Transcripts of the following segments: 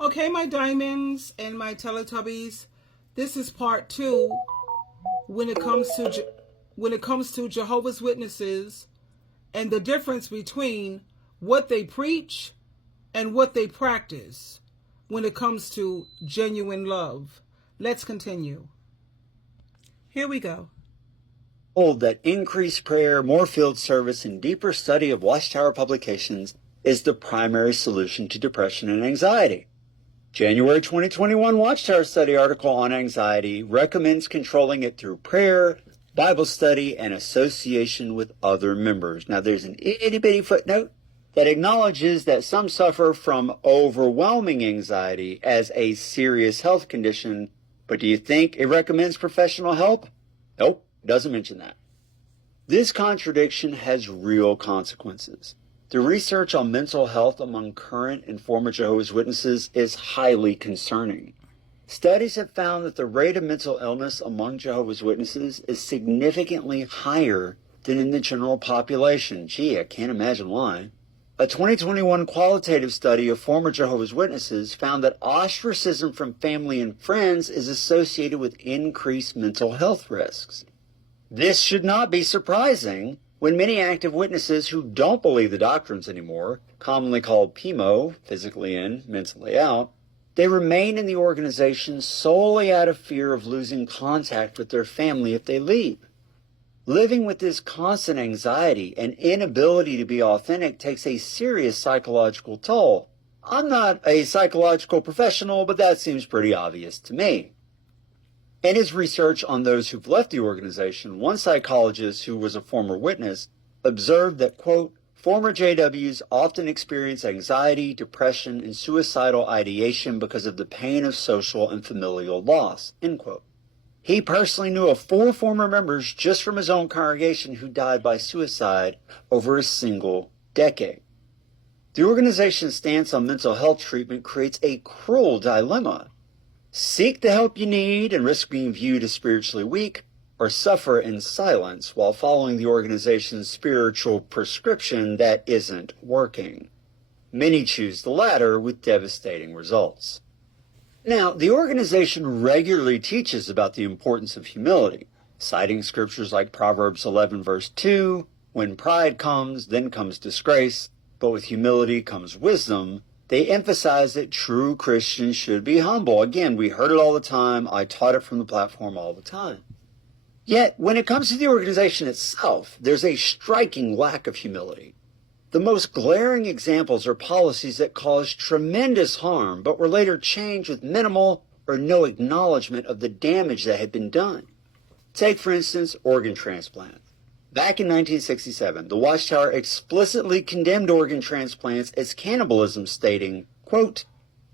Okay, my diamonds and my Teletubbies, this is part 2 when it comes to Jehovah's Witnesses and the difference between what they preach and what they practice when it comes to genuine love. Let's continue. Here we go. Hold that increased prayer, more field service, and deeper study of Watchtower publications is the primary solution to depression and anxiety. January 2021 Watchtower study article on anxiety recommends controlling it through prayer, Bible study, and association with other members. Now, there's an itty-bitty footnote that acknowledges that some suffer from overwhelming anxiety as a serious health condition, but do you think it recommends professional help? Nope, doesn't mention that. This contradiction has real consequences. The research on mental health among current and former Jehovah's Witnesses is highly concerning. Studies have found that the rate of mental illness among Jehovah's Witnesses is significantly higher than in the general population. Gee, I can't imagine why. A 2021 qualitative study of former Jehovah's Witnesses found that ostracism from family and friends is associated with increased mental health risks. This should not be surprising when many active witnesses who don't believe the doctrines anymore, commonly called PMO, physically in, mentally out, they remain in the organization solely out of fear of losing contact with their family if they leave. Living with this constant anxiety and inability to be authentic takes a serious psychological toll. I'm not a psychological professional, but that seems pretty obvious to me. In his research on those who've left the organization, one psychologist who was a former witness observed that, quote, former JWs often experience anxiety, depression, and suicidal ideation because of the pain of social and familial loss, end quote. He personally knew of 4 former members just from his own congregation who died by suicide over a single decade. The organization's stance on mental health treatment creates a cruel dilemma. Seek the help you need and risk being viewed as spiritually weak, or suffer in silence while following the organization's spiritual prescription that isn't working. Many choose the latter with devastating results. Now, the organization regularly teaches about the importance of humility, citing scriptures like Proverbs 11 verse 2, when pride comes, then comes disgrace, but with humility comes wisdom. They emphasize that true Christians should be humble. Again, we heard it all the time. I taught it from the platform all the time. Yet, when it comes to the organization itself, there's a striking lack of humility. The most glaring examples are policies that caused tremendous harm, but were later changed with minimal or no acknowledgement of the damage that had been done. Take, for instance, organ transplants. Back in 1967, the Watchtower explicitly condemned organ transplants as cannibalism, stating, quote,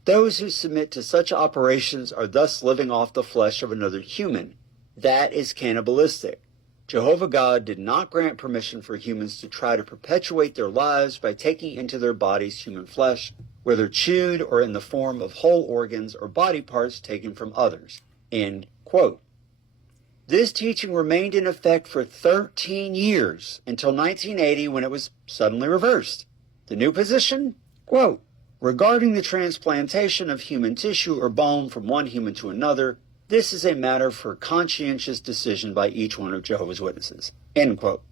those who submit to such operations are thus living off the flesh of another human. That is cannibalistic. Jehovah God did not grant permission for humans to try to perpetuate their lives by taking into their bodies human flesh, whether chewed or in the form of whole organs or body parts taken from others. End quote. This teaching remained in effect for 13 years until 1980 when it was suddenly reversed. The new position? Quote, regarding the transplantation of human tissue or bone from one human to another, this is a matter for conscientious decision by each one of Jehovah's Witnesses. End quote.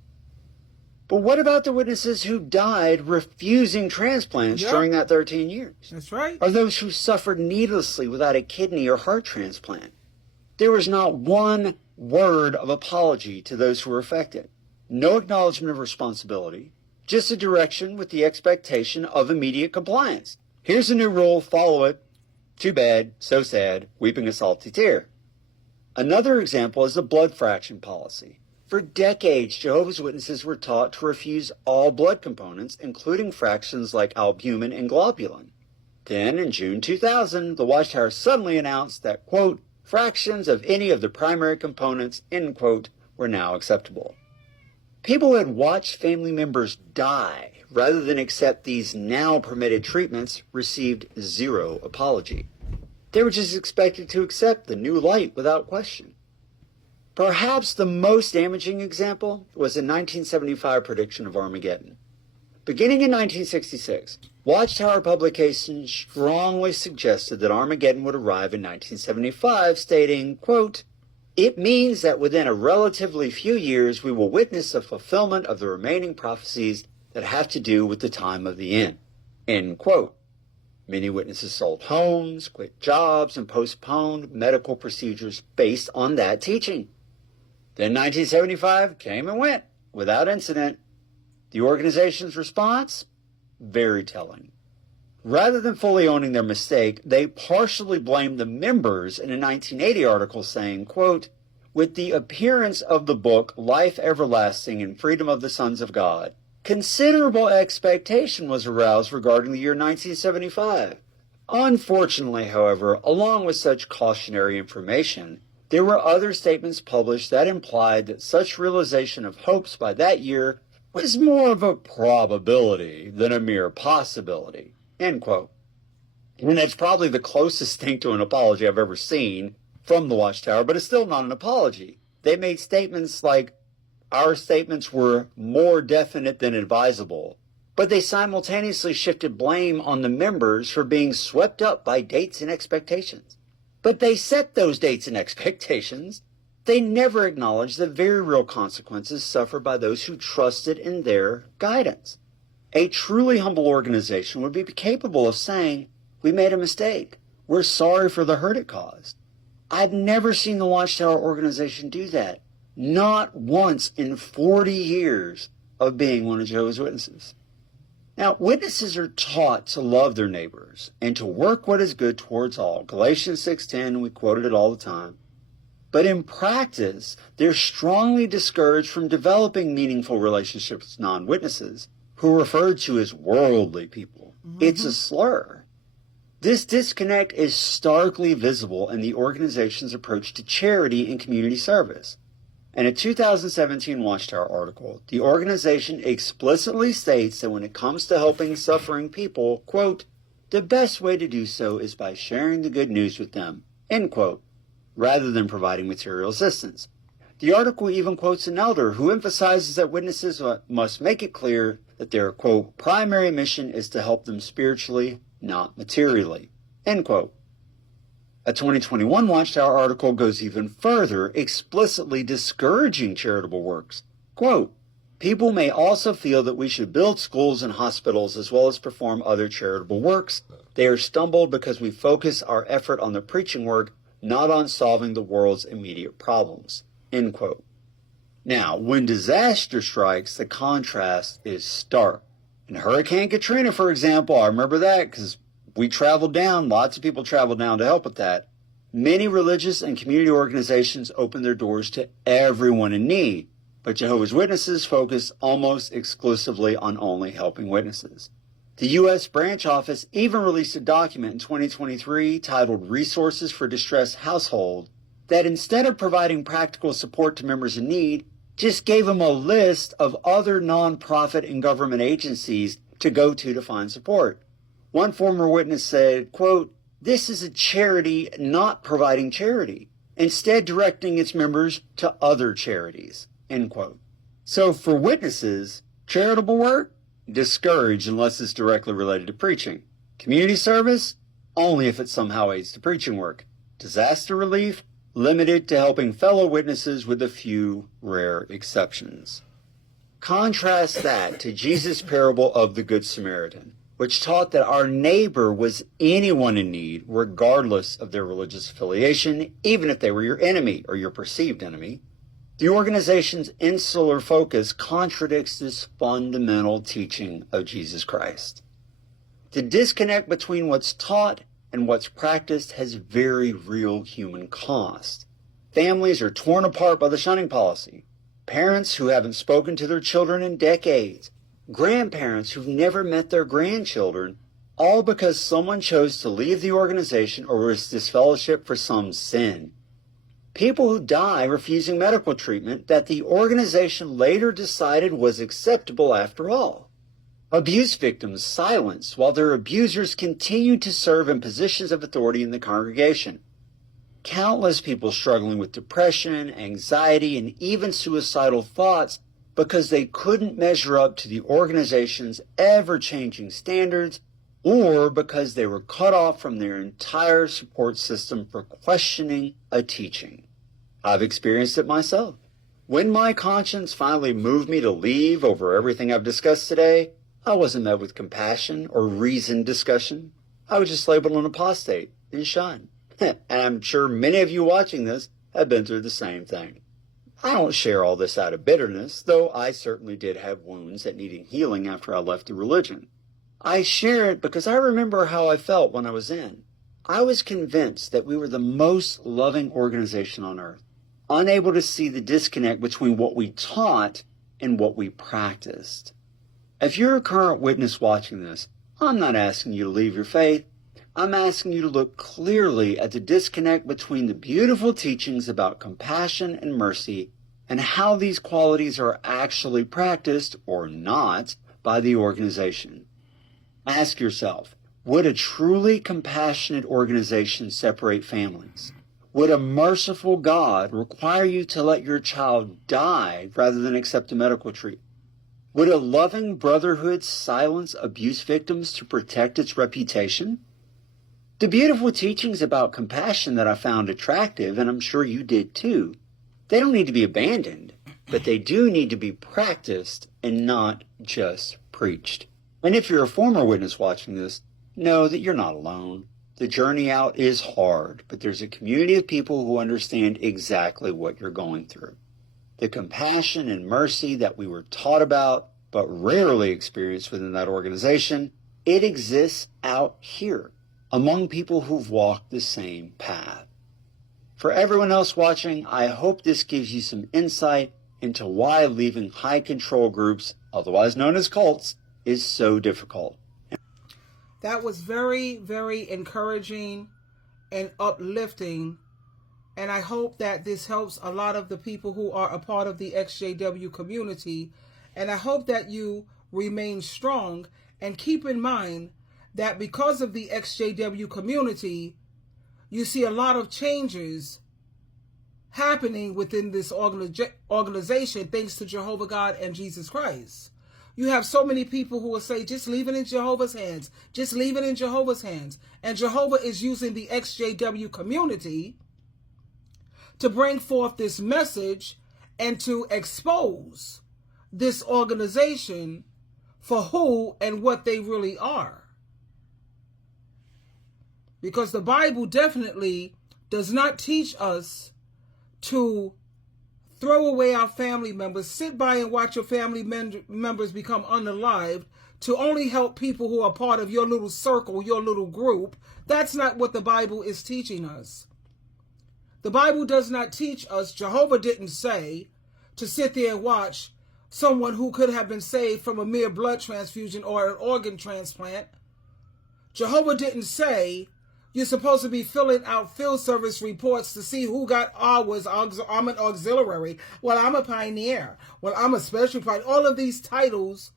But what about the witnesses who died refusing transplants during that 13 years? That's right. Or those who suffered needlessly without a kidney or heart transplant? There was not one word of apology to those who were affected. No acknowledgement of responsibility, just a direction with the expectation of immediate compliance. Here's a new rule, follow it. Too bad, so sad, weeping a salty tear. Another example is the blood fraction policy. For decades, Jehovah's Witnesses were taught to refuse all blood components, including fractions like albumin and globulin. Then, in June 2000, the Watchtower suddenly announced that, quote, fractions of any of the primary components, end quote, were now acceptable. People who had watched family members die rather than accept these now permitted treatments received zero apology. They were just expected to accept the new light without question. Perhaps the most damaging example was the 1975 prediction of Armageddon. Beginning in 1966, Watchtower publications strongly suggested that Armageddon would arrive in 1975, stating, quote, "It means that within a relatively few years we will witness a fulfillment of the remaining prophecies that have to do with the time of the end." End quote. Many witnesses sold homes, quit jobs, and postponed medical procedures based on that teaching. Then 1975 came and went without incident. The organization's response? Very telling. Rather than fully owning their mistake, they partially blamed the members in a 1980 article saying, quote, "With the appearance of the book Life Everlasting and Freedom of the Sons of God, considerable expectation was aroused regarding the year 1975. Unfortunately, however, along with such cautionary information, there were other statements published that implied that such realization of hopes by that year was more of a probability than a mere possibility." End quote. And that's probably the closest thing to an apology I've ever seen from the Watchtower, but it's still not an apology. They made statements like, "Our statements were more definite than advisable," but they simultaneously shifted blame on the members for being swept up by dates and expectations. But they set those dates and expectations. They never acknowledged the very real consequences suffered by those who trusted in their guidance. A truly humble organization would be capable of saying, "We made a mistake. We're sorry for the hurt it caused." I've never seen the Watchtower organization do that. Not once in 40 years of being one of Jehovah's Witnesses. Now, witnesses are taught to love their neighbors and to work what is good towards all. Galatians 6:10, we quoted it all the time. But in practice, they're strongly discouraged from developing meaningful relationships with non-witnesses, who are referred to as worldly people. It's a slur. This disconnect is starkly visible in the organization's approach to charity and community service. In a 2017 Watchtower article, the organization explicitly states that when it comes to helping suffering people, quote, "the best way to do so is by sharing the good news with them," end quote, rather than providing material assistance. The article even quotes an elder who emphasizes that witnesses must make it clear that their, quote, "primary mission is to help them spiritually, not materially," end quote. A 2021 Watchtower article goes even further, explicitly discouraging charitable works. Quote, "People may also feel that we should build schools and hospitals as well as perform other charitable works. They are stumbled because we focus our effort on the preaching work, not on solving the world's immediate problems," end quote. Now, when disaster strikes, the contrast is stark. In Hurricane Katrina, for example, I remember that because we traveled down, lots of people traveled down to help with that. Many religious and community organizations opened their doors to everyone in need, but Jehovah's Witnesses focus almost exclusively on only helping witnesses. The U.S. branch office even released a document in 2023 titled Resources for Distressed Household that instead of providing practical support to members in need, just gave them a list of other nonprofit and government agencies to go to find support. One former witness said, quote, "This is a charity not providing charity, instead directing its members to other charities," end quote. So for witnesses, charitable work, discouraged unless it's directly related to preaching. Community service, only if it somehow aids to preaching work. Disaster relief, limited to helping fellow witnesses with a few rare exceptions. Contrast that to Jesus' parable of the Good Samaritan, which taught that our neighbor was anyone in need, regardless of their religious affiliation, even if they were your enemy or your perceived enemy. The organization's insular focus contradicts this fundamental teaching of Jesus Christ. The disconnect between what's taught and what's practiced has very real human cost. Families are torn apart by the shunning policy. Parents who haven't spoken to their children in decades. Grandparents who've never met their grandchildren, all because someone chose to leave the organization or was disfellowshipped for some sin. People who die refusing medical treatment that the organization later decided was acceptable after all. Abuse victims silenced while their abusers continue to serve in positions of authority in the congregation. Countless people struggling with depression, anxiety, and even suicidal thoughts because they couldn't measure up to the organization's ever-changing standards or because they were cut off from their entire support system for questioning a teaching. I've experienced it myself. When my conscience finally moved me to leave over everything I've discussed today, I wasn't met with compassion or reasoned discussion. I was just labeled an apostate and shunned. And I'm sure many of you watching this have been through the same thing. I don't share all this out of bitterness, though I certainly did have wounds that needed healing after I left the religion. I share it because I remember how I felt when I was in. I was convinced that we were the most loving organization on earth, unable to see the disconnect between what we taught and what we practiced. If you're a current witness watching this, I'm not asking you to leave your faith. I'm asking you to look clearly at the disconnect between the beautiful teachings about compassion and mercy and how these qualities are actually practiced or not by the organization. Ask yourself, would a truly compassionate organization separate families? Would a merciful God require you to let your child die rather than accept a medical treatment? Would a loving brotherhood silence abuse victims to protect its reputation? The beautiful teachings about compassion that I found attractive, and I'm sure you did too, they don't need to be abandoned, but they do need to be practiced and not just preached. And if you're a former witness watching this, know that you're not alone. The journey out is hard, but there's a community of people who understand exactly what you're going through. The compassion and mercy that we were taught about, but rarely experienced within that organization, it exists out here, among people who've walked the same path. For everyone else watching, I hope this gives you some insight into why leaving high control groups, otherwise known as cults, is so difficult. That was very, very encouraging and uplifting. And I hope that this helps a lot of the people who are a part of the XJW community. And I hope that you remain strong and keep in mind that because of the XJW community, you see a lot of changes happening within this organization thanks to Jehovah God and Jesus Christ. You have so many people who will say, just leave it in Jehovah's hands. Just leave it in Jehovah's hands. And Jehovah is using the XJW community to bring forth this message and to expose this organization for who and what they really are. Because the Bible definitely does not teach us to throw away our family members, sit by and watch your family members become unalived, to only help people who are part of your little circle, your little group. That's not what the Bible is teaching us. The Bible does not teach us, Jehovah didn't say, to sit there and watch someone who could have been saved from a mere blood transfusion or an organ transplant. Jehovah didn't say you're supposed to be filling out field service reports to see who got hours. I'm an auxiliary. Well, I'm a pioneer. Well, I'm a special pioneer. All of these titles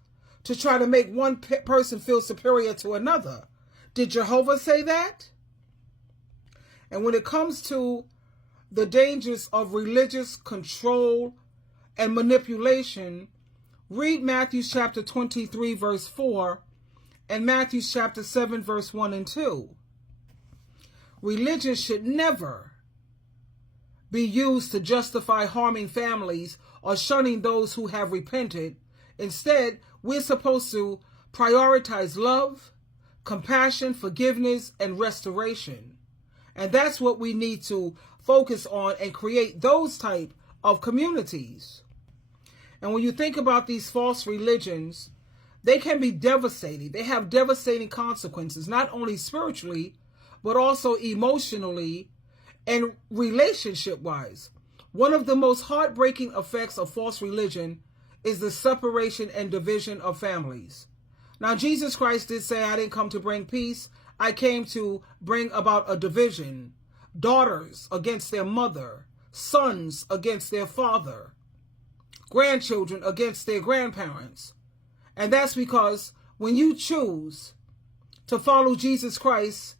to try to make one person feel superior to another. Did Jehovah say that? And when it comes to the dangers of religious control and manipulation, read Matthew chapter 23, verse 4, and Matthew chapter 7, verse 1 and 2. Religion should never be used to justify harming families or shunning those who have repented. Instead, we're supposed to prioritize love, compassion, forgiveness, and restoration. And that's what we need to focus on and create those type of communities. And when you think about these false religions, they can be devastating. They have devastating consequences, not only spiritually, but also emotionally and relationship-wise. One of the most heartbreaking effects of false religion is the separation and division of families. Now, Jesus Christ did say, I didn't come to bring peace. I came to bring about a division. Daughters against their mother, sons against their father, grandchildren against their grandparents. And that's because when you choose to follow Jesus Christ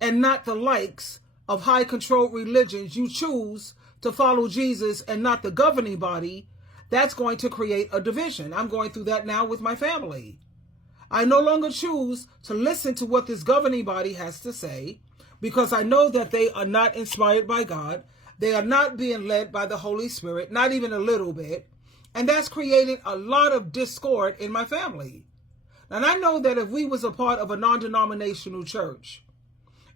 and not the likes of high controlled religions, you choose to follow Jesus and not the governing body, that's going to create a division. I'm going through that now with my family. I no longer choose to listen to what this governing body has to say, because I know that they are not inspired by God. They are not being led by the Holy Spirit, not even a little bit. And that's creating a lot of discord in my family. And I know that if we was a part of a non-denominational church,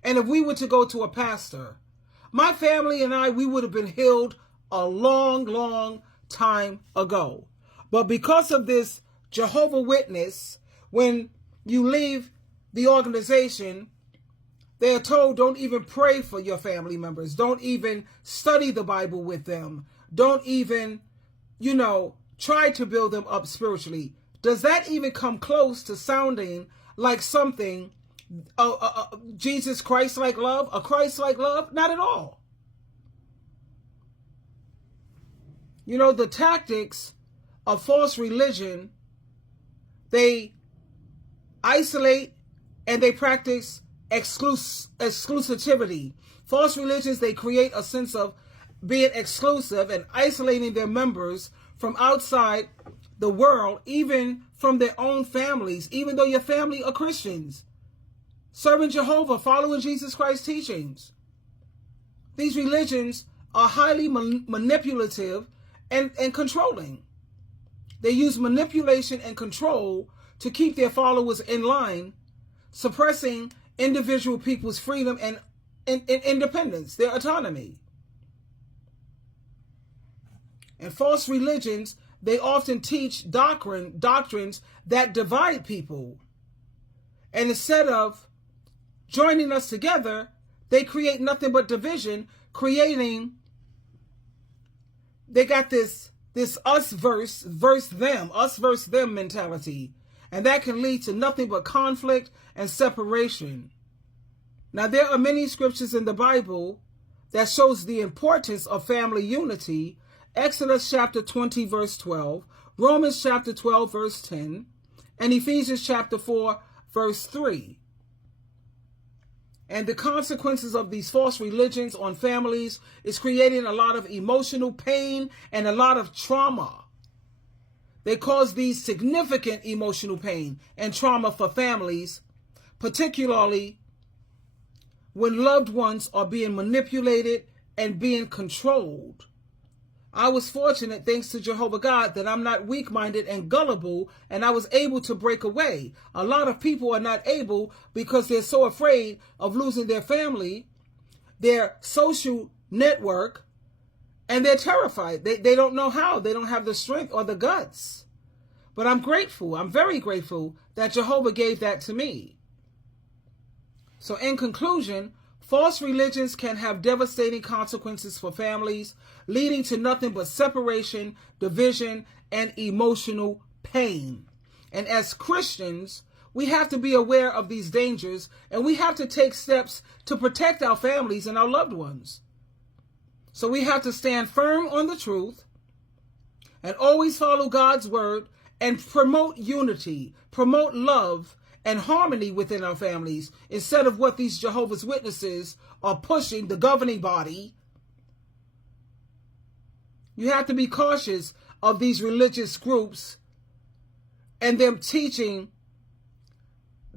and if we were to go to a pastor, my family and I, we would have been healed a long, long time ago. But because of this Jehovah Witness, when you leave the organization, they are told don't even pray for your family members. Don't even study the Bible with them. Don't even, try to build them up spiritually. Does that even come close to sounding like something, Jesus Christ-like love, a Christ-like love? Not at all. The tactics of false religion, they isolate and they practice exclusivity. False religions, they create a sense of being exclusive and isolating their members from outside the world, even from their own families, even though your family are Christians, serving Jehovah, following Jesus Christ's teachings. These religions are highly manipulative and controlling. They use manipulation and control to keep their followers in line, suppressing individual people's freedom and independence, their autonomy. And false religions, they often teach doctrines that divide people. And instead of joining us together, they create nothing but division, they got this us versus them mentality. And that can lead to nothing but conflict and separation. Now, there are many scriptures in the Bible that shows the importance of family unity. Exodus chapter 20, verse 12, Romans chapter 12, verse 10, and Ephesians chapter 4, verse 3. And the consequences of these false religions on families is creating a lot of emotional pain and a lot of trauma. They cause these significant emotional pain and trauma for families, particularly when loved ones are being manipulated and being controlled. I was fortunate, thanks to Jehovah God, that I'm not weak-minded and gullible, and I was able to break away. A lot of people are not able because they're so afraid of losing their family, their social network, and they're terrified. They don't know how. They don't have the strength or the guts. But I'm grateful. I'm very grateful that Jehovah gave that to me. So in conclusion, false religions can have devastating consequences for families, leading to nothing but separation, division, and emotional pain. And as Christians, we have to be aware of these dangers, and we have to take steps to protect our families and our loved ones. So we have to stand firm on the truth and always follow God's word and promote unity, promote love, and harmony within our families, instead of what these Jehovah's Witnesses are pushing, the governing body. You have to be cautious of these religious groups and them teaching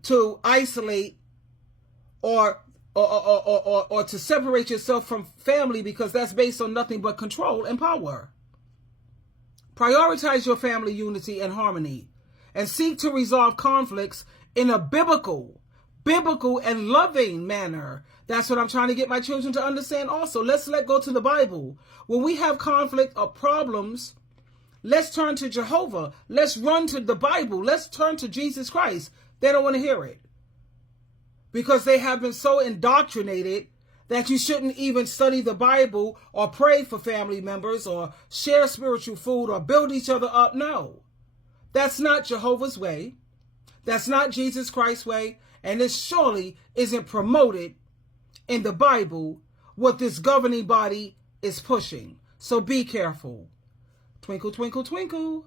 to isolate or to separate yourself from family, because that's based on nothing but control and power. Prioritize your family unity and harmony, and seek to resolve conflicts in a biblical and loving manner. That's what I'm trying to get my children to understand also. Let's let go to the Bible. When we have conflict or problems, let's turn to Jehovah. Let's run to the Bible. Let's turn to Jesus Christ. They don't want to hear it, because they have been so indoctrinated that you shouldn't even study the Bible or pray for family members or share spiritual food or build each other up. No, that's not Jehovah's way. That's not Jesus Christ's way. And it surely isn't promoted in the Bible what this governing body is pushing. So be careful. Twinkle, twinkle, twinkle.